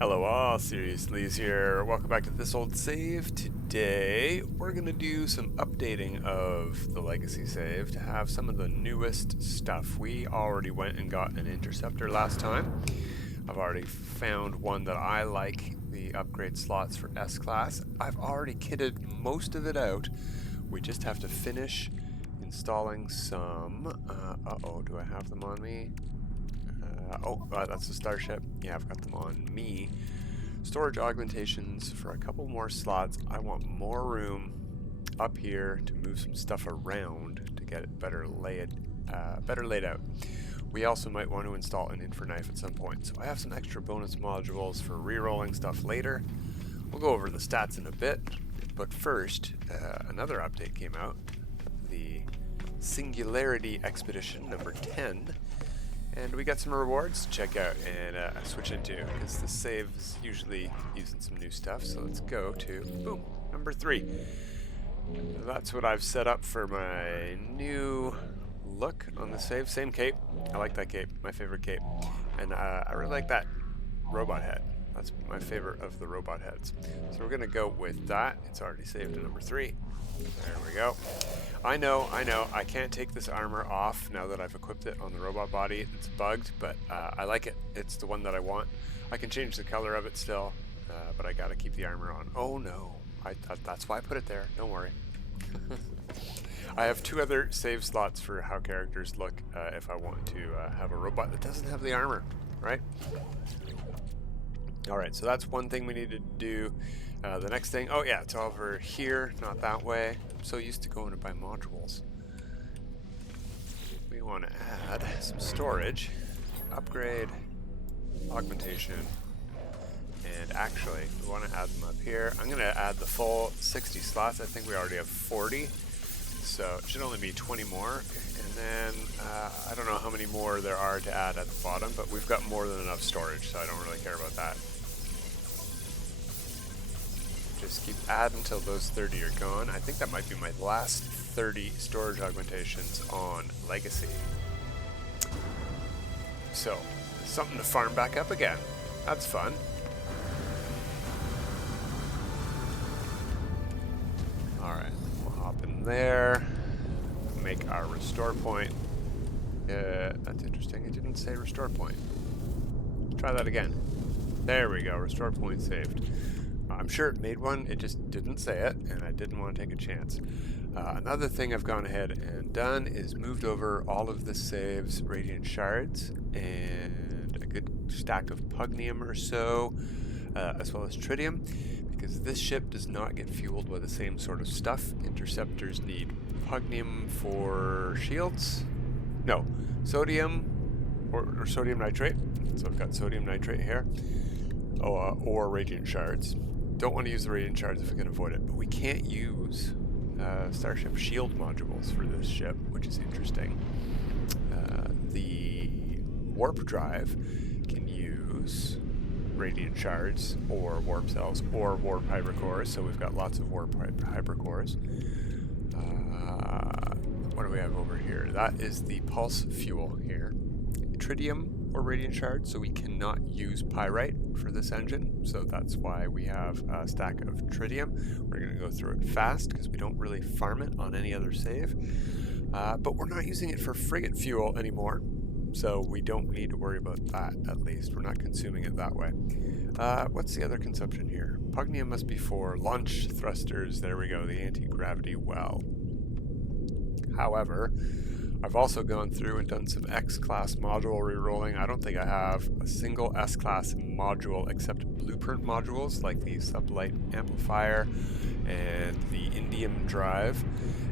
Hello all, Seriously's here. Welcome back to This Old Save. Today, we're going to do some updating of the Legacy save to have some of the newest stuff. We already went and got an Interceptor last time. I've already found one that I like, the upgrade slots for S-Class. I've already kitted most of it out. We just have to finish installing some... uh-oh, do I have them on me? That's the Starship. Yeah, I've got them on me. Storage Augmentations for a couple more slots. I want more room up here to move some stuff around to get it better laid out. We also might want to install an Inferknife at some point. So I have some extra bonus modules for re-rolling stuff later. We'll go over the stats in a bit. But first, another update came out. The Singularity Expedition number 10. And we got some rewards to check out and switch into, because the save is usually using some new stuff. So let's go to, boom, number 3. That's what I've set up for my new look on the save. Same cape. I like that cape, my favorite cape. And I really like that robot head. That's my favorite of the robot heads. So we're going to go with that. It's already saved to number 3. There we go. I know, I can't take this armor off now that I've equipped it on the robot body. It's bugged, but I like it. It's the one that I want. I can change the color of it still, but I gotta keep the armor on. Oh no, that's why I put it there. Don't worry. I have 2 other save slots for how characters look if I want to have a robot that doesn't have the armor, right? Alright, so that's one thing we need to do. The next thing, oh yeah, it's over here, not that way. I'm so used to going to buy modules. We want to add some storage, upgrade, augmentation, and actually, we want to add them up here. I'm going to add the full 60 slots. I think we already have 40, so it should only be 20 more. And then, I don't know how many more there are to add at the bottom, but we've got more than enough storage, so I don't really care about that. Just keep adding until those 30 are gone. I think that might be my last 30 storage augmentations on Legacy. So, something to farm back up again. That's fun. Alright, we'll hop in there. Make our restore point. That's interesting. It didn't say restore point. Let's try that again. There we go. Restore point saved. I'm sure it made one, it just didn't say it, and I didn't want to take a chance. Another thing I've gone ahead and done is moved over all of the saves radiant shards and a good stack of pugnium or so, as well as tritium, because this ship does not get fueled by the same sort of stuff. Interceptors need pugnium for shields. No, sodium or sodium nitrate. So I've got sodium nitrate here. Or radiant shards. Don't want to use the radiant shards if we can avoid it, but we can't use Starship shield modules for this ship, which is interesting. The warp drive can use radiant shards or warp cells or warp hypercores, so we've got lots of warp hypercores. What do we have over here? That is the pulse fuel here. Tritium or radiant shards, so we cannot use pyrite for this engine, so that's why we have a stack of tritium. We're going to go through it fast because we don't really farm it on any other save, but we're not using it for frigate fuel anymore, so we don't need to worry about that. At least we're not consuming it that way. What's the other consumption here? Pugnium must be for launch thrusters. There we go, the anti-gravity well. However, I've also gone through and done some X-Class module re-rolling. I don't think I have a single S-Class module except blueprint modules like the sublight amplifier and the indium drive.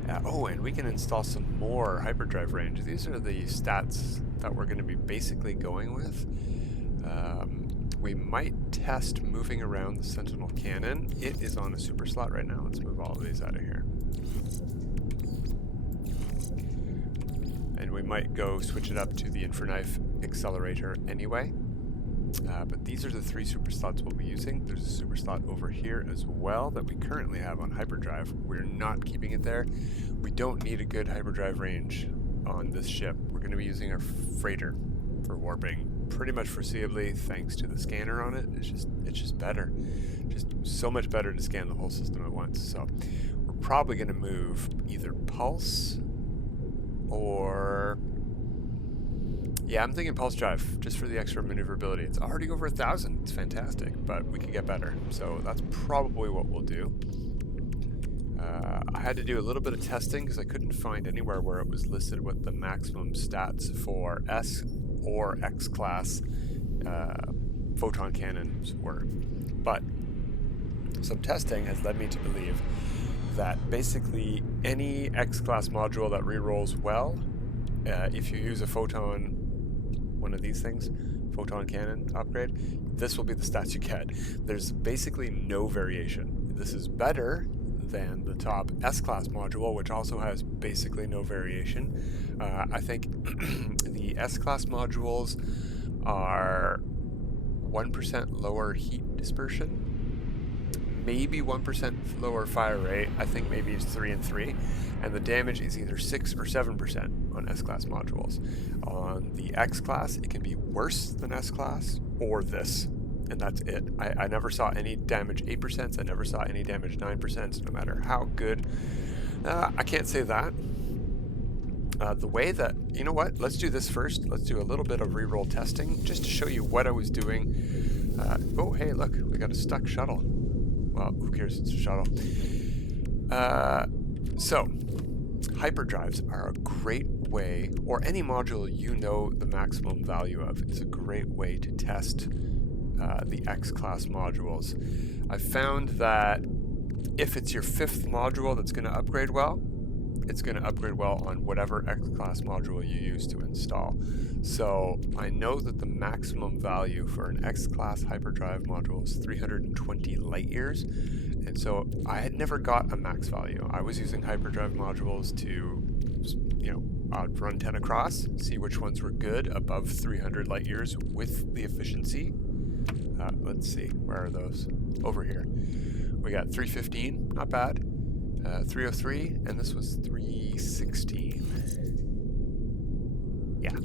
And we can install some more hyperdrive range. These are the stats that we're going to be basically going with. We might test moving around the Sentinel cannon. It is on a super slot right now. Let's move all of these out of here. And we might go switch it up to the Inferknife accelerator anyway. But these are the 3 super slots we'll be using. There's a super slot over here as well that we currently have on hyperdrive. We're not keeping it there. We don't need a good hyperdrive range on this ship. We're going to be using our freighter. for warping pretty much foreseeably, thanks to the scanner on it. It's just better. Just so much better to scan the whole system at once. So we're probably going to move either pulse or... Yeah, I'm thinking pulse drive, just for the extra maneuverability. It's already over 1,000. It's fantastic, but we could get better. So that's probably what we'll do. I had to do a little bit of testing because I couldn't find anywhere where it was listed what the maximum stats for S or X class photon cannons were. But some testing has led me to believe that basically any X class module that rerolls well, if you use a photon, one of these things, photon cannon upgrade, this will be the stats you get. There's basically no variation. This is better than the top S-Class module, which also has basically no variation. I think the S-Class modules are 1% lower heat dispersion, maybe 1% lower fire rate. I think maybe it's 3 and 3, and the damage is either 6 or 7% on S-Class modules. On the X-Class, it can be worse than S-Class or this. And that's it. I never saw any damage 8%. I never saw any damage 9%, no matter how good. I can't say that. The way that... You know what? Let's do this first. Let's do a little bit of reroll testing, just to show you what I was doing. Oh, hey, look. We got a stuck shuttle. Well, who cares? It's a shuttle. So, hyperdrives are a great way, or any module you know the maximum value of, is a great way to test the X-Class modules. I've found that if it's your 5th module that's going to upgrade well, it's going to upgrade well on whatever X-Class module you use to install. So I know that the maximum value for an X-Class hyperdrive module is 320 light years, and so I had never got a max value. I was using hyperdrive modules to, I'd run 10 across, see which ones were good above 300 light years with the efficiency. Let's see, where are those? Over here. We got 315, not bad. 303, and this was 316. Yeah.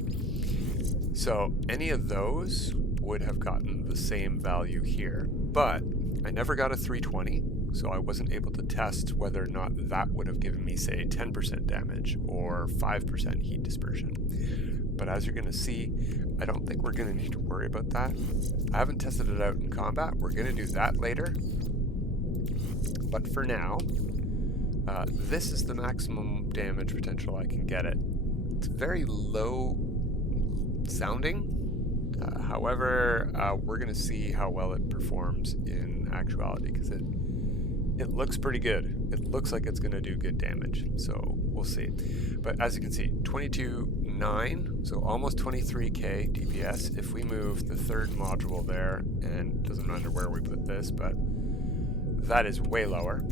So any of those would have gotten the same value here, but I never got a 320, so I wasn't able to test whether or not that would have given me, say, 10% damage or 5% heat dispersion. But as you're going to see, I don't think we're going to need to worry about that. I haven't tested it out in combat. We're going to do that later. But for now, this is the maximum damage potential I can get it. It's very low sounding. However, we're going to see how well it performs in actuality, because it looks pretty good. It looks like it's going to do good damage, so we'll see. But as you can see, 22.9, so almost 23k DPS. If we move the 3rd module there, and it doesn't matter where we put this, but that is way lower.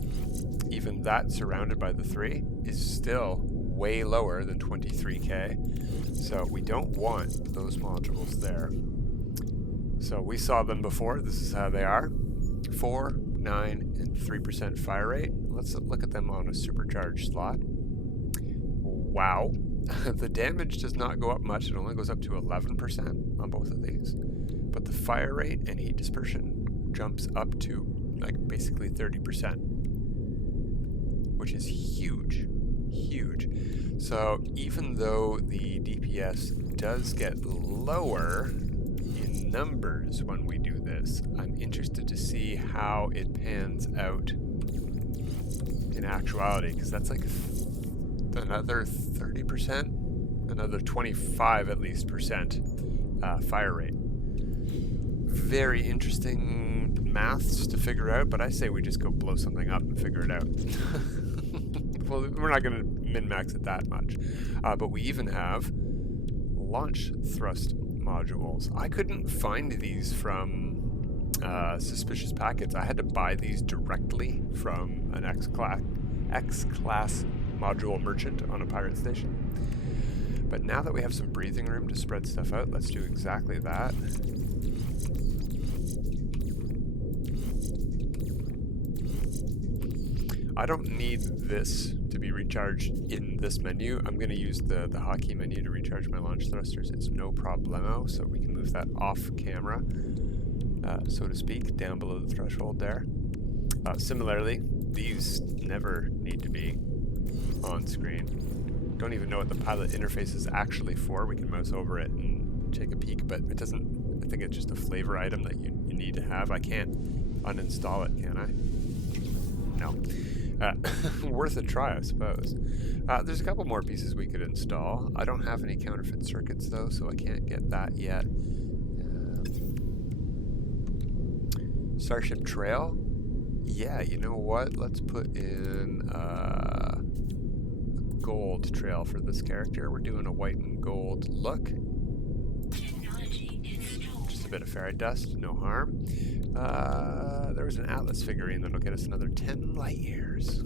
Even that surrounded by the 3 is still way lower than 23k. So we don't want those modules there. So we saw them before. This is how they are. 4, 9, and 3% fire rate. Let's look at them on a supercharged slot. Wow. The damage does not go up much. It only goes up to 11% on both of these. But the fire rate and heat dispersion jumps up to like basically 30%, which is huge. Huge. So even though the DPS does get lower in numbers when we do this, I'm interested to see how it pans out in actuality, because that's like another 30%, another 25 at least percent fire rate. Very interesting maths to figure out, but I say we just go blow something up and figure it out. Well, we're not going to min-max it that much. But we even have launch thrust modules. I couldn't find these from suspicious packets. I had to buy these directly from an X-Class module merchant on a pirate station. But now that we have some breathing room to spread stuff out, let's do exactly that. I don't need this to be recharged in this menu. I'm going to use the hotkey menu to recharge my launch thrusters. It's no problemo, so we can move that off camera, so to speak, down below the threshold there. Similarly, these never need to be on screen. Don't even know what the pilot interface is actually for. We can mouse over it and take a peek, but it doesn't, I think it's just a flavor item that you need to have. I can't uninstall it, can I? No. Worth a try, I suppose. There's a couple more pieces we could install. I don't have any counterfeit circuits though, so I can't get that yet. Starship Trail? Yeah, you know what? Let's put in a gold trail for this character. We're doing a white and gold look. Just a bit of fairy dust, no harm. There was an Atlas figurine that'll get us another 10 light years.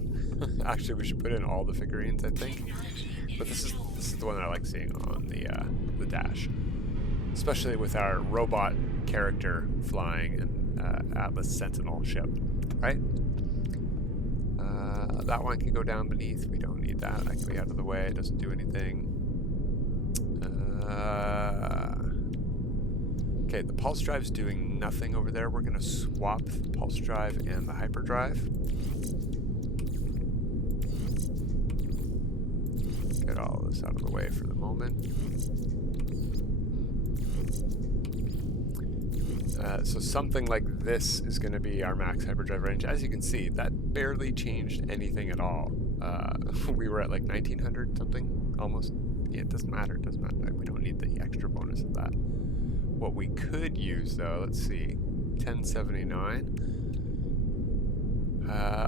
Actually, we should put in all the figurines, I think. But this is the one that I like seeing on the dash, especially with our robot character flying an Atlas Sentinel ship, right? That one can go down beneath. We don't need that. That can be out of the way. It doesn't do anything. Okay, the pulse drive's doing nothing over there. We're going to swap the pulse drive and the hyperdrive. Get all of this out of the way for the moment. So something like this is going to be our max hyperdrive range. As you can see, that barely changed anything at all. We were at like 1900 something, almost. Yeah, it doesn't matter. It doesn't matter. We don't need the extra bonus of that. What we could use, though, let's see, 1079.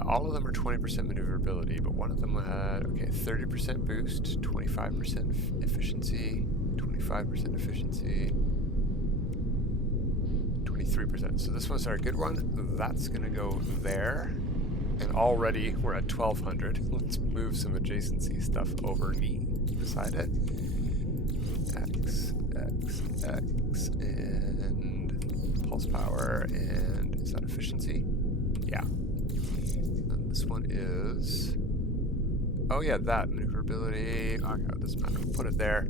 All of them are 20% maneuverability, but one of them had, okay, 30% boost, 25% efficiency, 25% efficiency, 23%. So this one's our good one. That's going to go there. And already we're at 1200. Let's move some adjacency stuff over beside it. X, and pulse power, and is that efficiency? Yeah. And this one is, oh yeah, that maneuverability. Oh god, it doesn't matter. We'll put it there.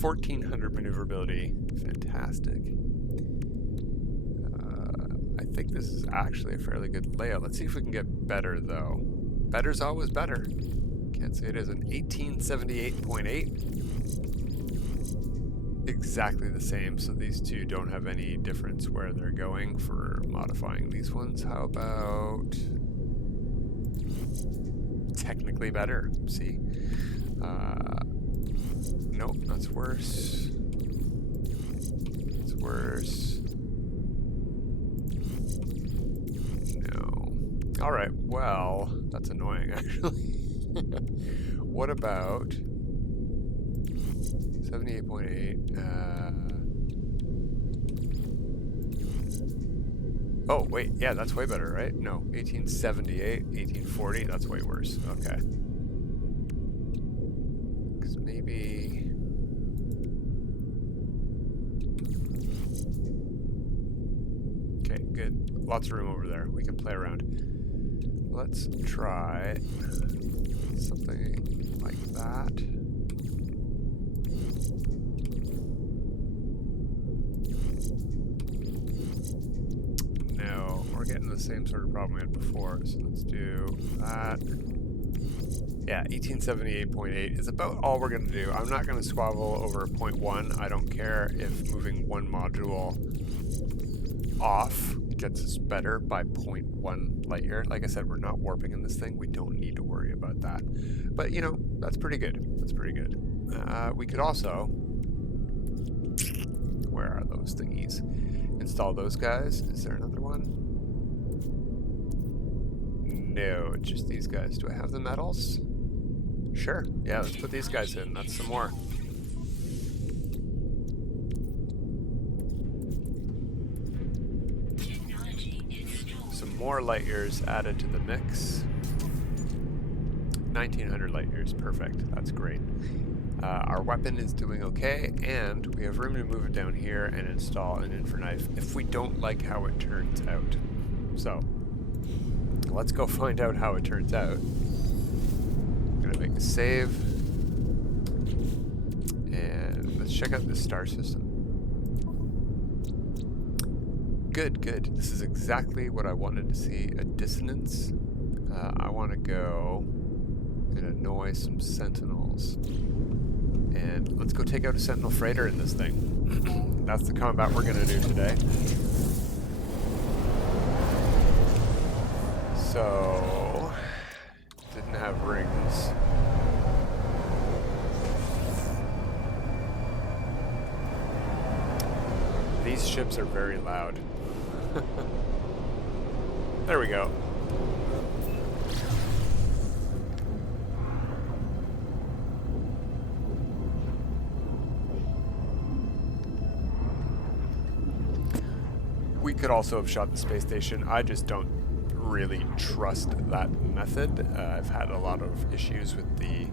1400 maneuverability. Fantastic. I think this is actually a fairly good layout. Let's see if we can get better though. Better's always better. Can't say it isn't. 1878.8. Exactly the same, so these two don't have any difference where they're going for modifying these ones. How about technically better? See? Nope, that's worse. That's worse. No. Alright, well, that's annoying actually. What about 78.8? Oh, wait, yeah, that's way better, right? No, 1878, 1840, that's way worse. Okay. Because maybe... Okay, good. Lots of room over there. We can play around. Let's try something like that. No, we're getting the same sort of problem we had before, so let's do that. Yeah, 1878.8 is about all we're going to do. I'm not going to squabble over 0.1. I don't care if moving one module off gets us better by 0.1 light year. Like I said, we're not warping in this thing. We don't need to worry about that. But, you know, that's pretty good. That's pretty good. We could also... Where are those thingies? Install those guys. Is there another one? No, it's just these guys. Do I have the metals? Sure. Yeah, let's put these guys in. That's some more. Some more light years added to the mix. 1900 light years. Perfect. That's great. Our weapon is doing okay, and we have room to move it down here and install an Infraknife if we don't like how it turns out. So, let's go find out how it turns out. gonna make a save. And let's check out this star system. Good, good. This is exactly what I wanted to see. A dissonance. I want to go and annoy some Sentinels. And let's go take out a Sentinel freighter in this thing. That's the combat we're going to do today. So, didn't have rings. These ships are very loud. There we go. We could also have shot the space station. I just don't really trust that method. I've had a lot of issues with the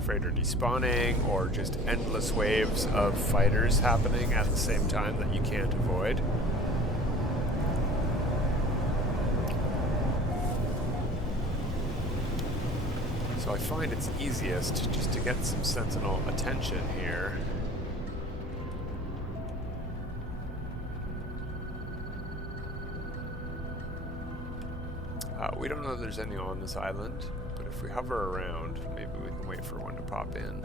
freighter despawning or just endless waves of fighters happening at the same time that you can't avoid. So I find it's easiest just to get some Sentinel attention here. We don't know if there's any on this island, but if we hover around, maybe we can wait for one to pop in.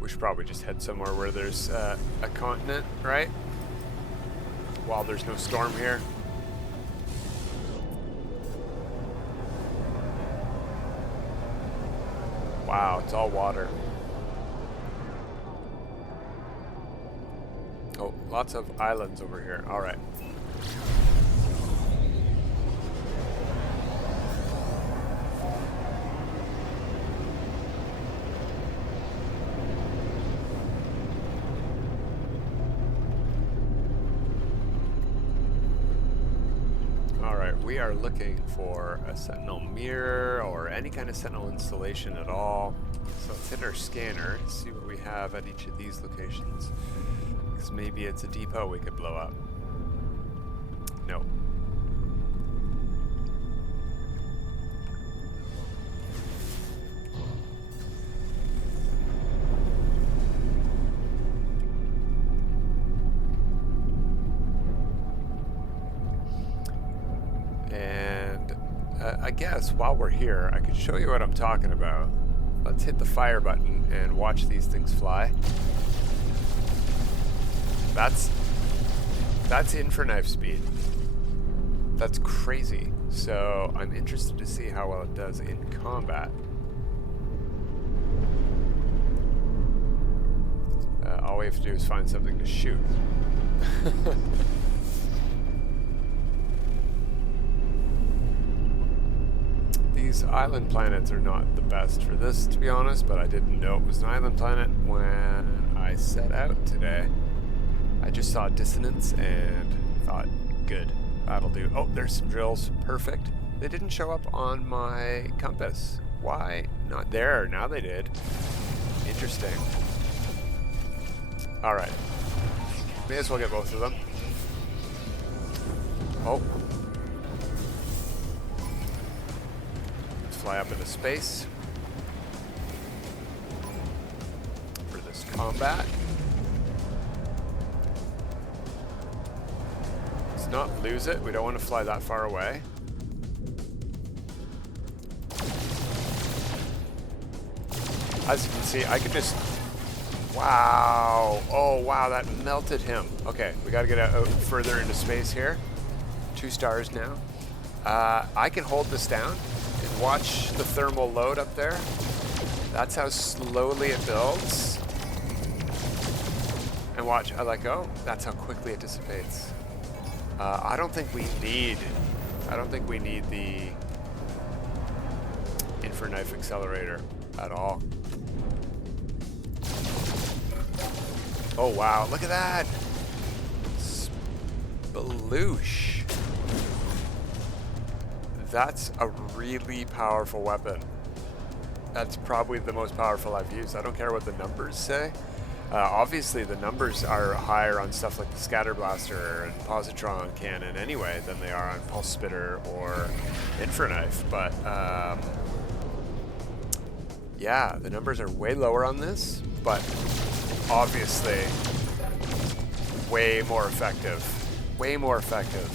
We should probably just head somewhere where there's a continent, right? While there's no storm here. Wow, it's all water. Oh, lots of islands over here. All right. All right, we are looking for a Sentinel mirror or any kind of Sentinel installation at all. So let's hit our scanner, see what we have at each of these locations. Because maybe it's a depot we could blow up. No. And I guess while we're here, I could show you what I'm talking about. Let's hit the fire button and watch these things fly. That's in for knife speed. That's crazy. So I'm interested to see how well it does in combat. All we have to do is find something to shoot. These island planets are not the best for this, to be honest, but I didn't know it was an island planet when I set out today. I just saw dissonance and thought, good, that'll do. Oh, there's some drills. Perfect. They didn't show up on my compass. Why not there? Now they did. Interesting. All right. May as well get both of them. Oh. Let's fly up into space for this combat. Not lose it. We don't want to fly that far away. As you can see, I could just... Wow. Oh, wow, that melted him. Okay, we got to get out further into space here. 2 stars now. I can hold this down and watch the thermal load up there. That's how slowly it builds. And watch, I let go. That's how quickly it dissipates. I don't think we need the Infer Knife Accelerator at all. Oh wow, look at that! Sploosh! That's a really powerful weapon. That's probably the most powerful I've used. I don't care what the numbers say. Obviously, the numbers are higher on stuff like the Scatter Blaster and Positron Cannon anyway than they are on Pulse Spitter or Infraknife, but yeah, the numbers are way lower on this, but obviously way more effective. Way more effective.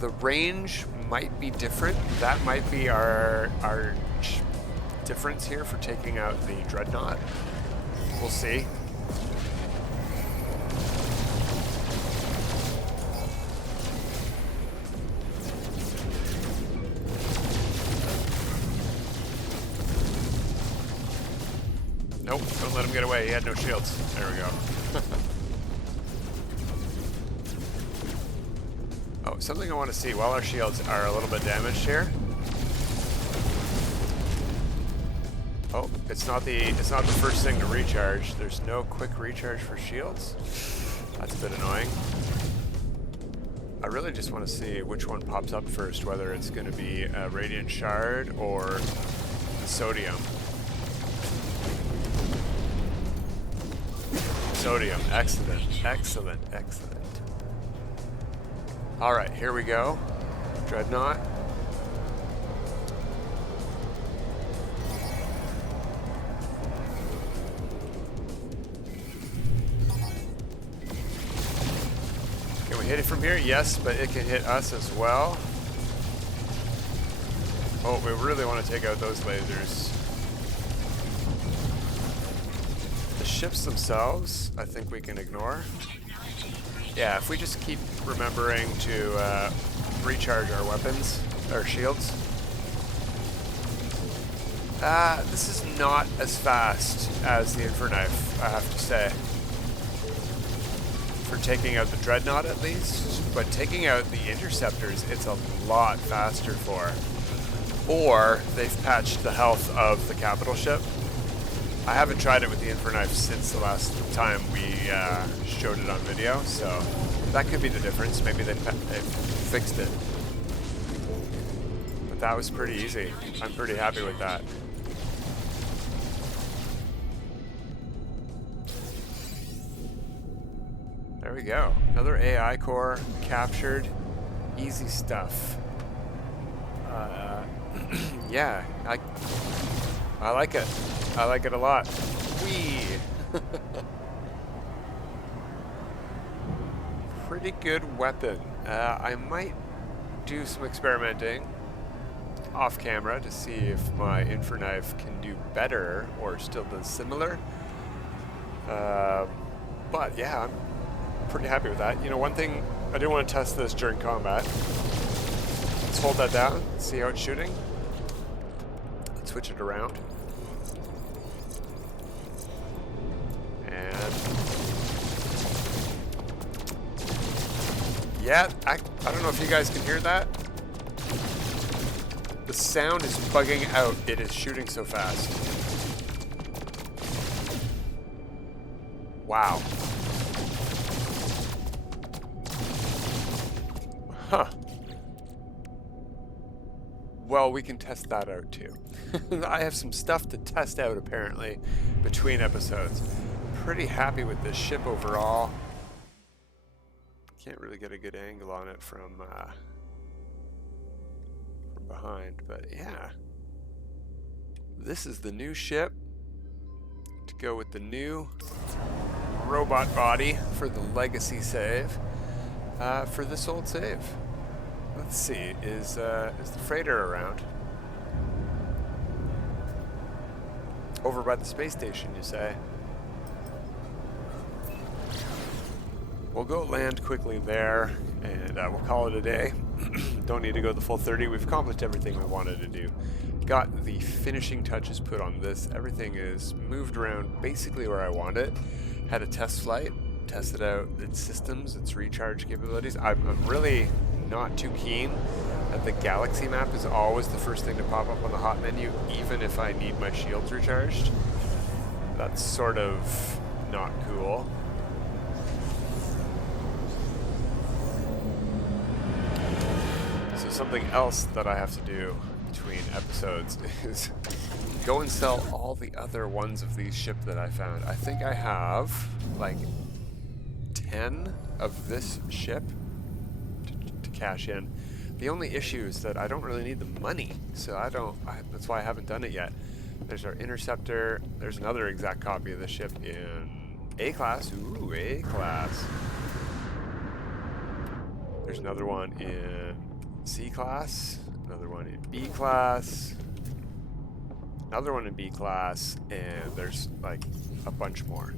The range might be different. That might be our difference here for taking out the Dreadnought. We'll see. Nope, don't let him get away. He had no shields. There we go. Oh, something I want to see. While our shields are a little bit damaged here. Oh, it's not the first thing to recharge. There's no quick recharge for shields. That's a bit annoying. I really just want to see which one pops up first, whether it's going to be a Radiant Shard or the Sodium. Sodium, excellent, excellent, excellent. All right, here we go. Dreadnought. Can we hit it from here? Yes, but it can hit us as well. Oh, we really want to take out those lasers. The ships themselves, I think we can ignore. Yeah, if we just keep remembering to recharge our weapons, our shields. This is not as fast as the Infraknife, I have to say. For taking out the Dreadnought at least, but taking out the Interceptors, it's a lot faster for. Or they've patched the health of the capital ship. I haven't tried it with the Infraknife since the last time we showed it on video, so that could be the difference. Maybe they fixed it. But that was pretty easy. I'm pretty happy with that. There we go. Another AI core captured. Easy stuff. Yeah, I like it. I like it a lot. Whee! Pretty good weapon. I might do some experimenting off camera to see if my Infraknife can do better or still does similar. But yeah, I'm pretty happy with that. You know, one thing, I do want to test this during combat. Let's hold that down, see how it's shooting. Let's switch it around. And yeah, I don't know if you guys can hear that. The sound is bugging out. It is shooting so fast. Wow. Huh. Well, we can test that out too. I have some stuff to test out apparently between episodes. Pretty happy with this ship overall. Can't really get a good angle on it from behind, but yeah. This is the new ship to go with the new robot body for the legacy save for this old save. Let's see, is the freighter around? Over by the space station, you say? We'll go land quickly there, and we'll call it a day. Don't need to go the full 30. We've accomplished everything we wanted to do. Got the finishing touches put on this. Everything is moved around basically where I want it. Had a test flight, tested out its systems, its recharge capabilities. I'm really not too keen that the galaxy map is always the first thing to pop up on the hot menu, even if I need my shields recharged. That's sort of not cool. So something else that I have to do between episodes is go and sell all the other ones of these ship that I found. I think I have like 10 of this ship to cash in. The only issue is that I don't really need the money, so that's why I haven't done it yet. There's our Interceptor. There's another exact copy of the ship in A class. Ooh, A class. There's another one in C class, another one in B class, another one in B class, and there's like a bunch more.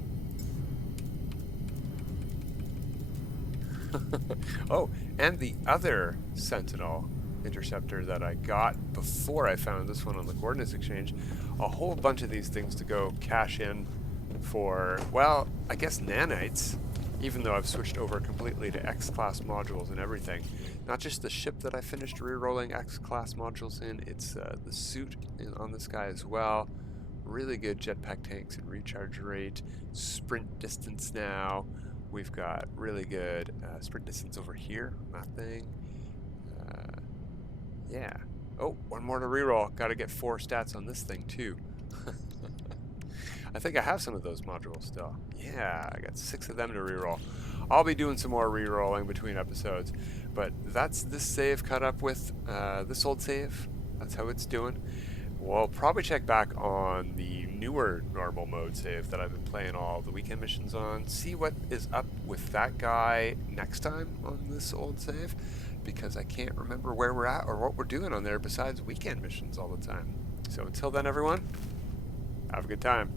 Oh, and the other Sentinel Interceptor that I got before I found this one on the Coordinates Exchange, a whole bunch of these things to go cash in for, well, I guess nanites, even though I've switched over completely to X-class modules and everything. Not just the ship that I finished re-rolling X-class modules in, it's the suit on this guy as well. Really good jetpack tanks and recharge rate, sprint distance now. We've got really good sprint distance over here on that thing. Yeah. Oh, one more to reroll. Got to get 4 stats on this thing too. I think I have some of those modules still. Yeah, I got 6 of them to reroll. I'll be doing some more rerolling between episodes, but that's this save cut up with this old save. That's how it's doing. We'll probably check back on the newer normal mode save that I've been playing all the weekend missions on, see what is up with that guy next time on this old save, because I can't remember where we're at or what we're doing on there besides weekend missions all the time. So until then, everyone, have a good time.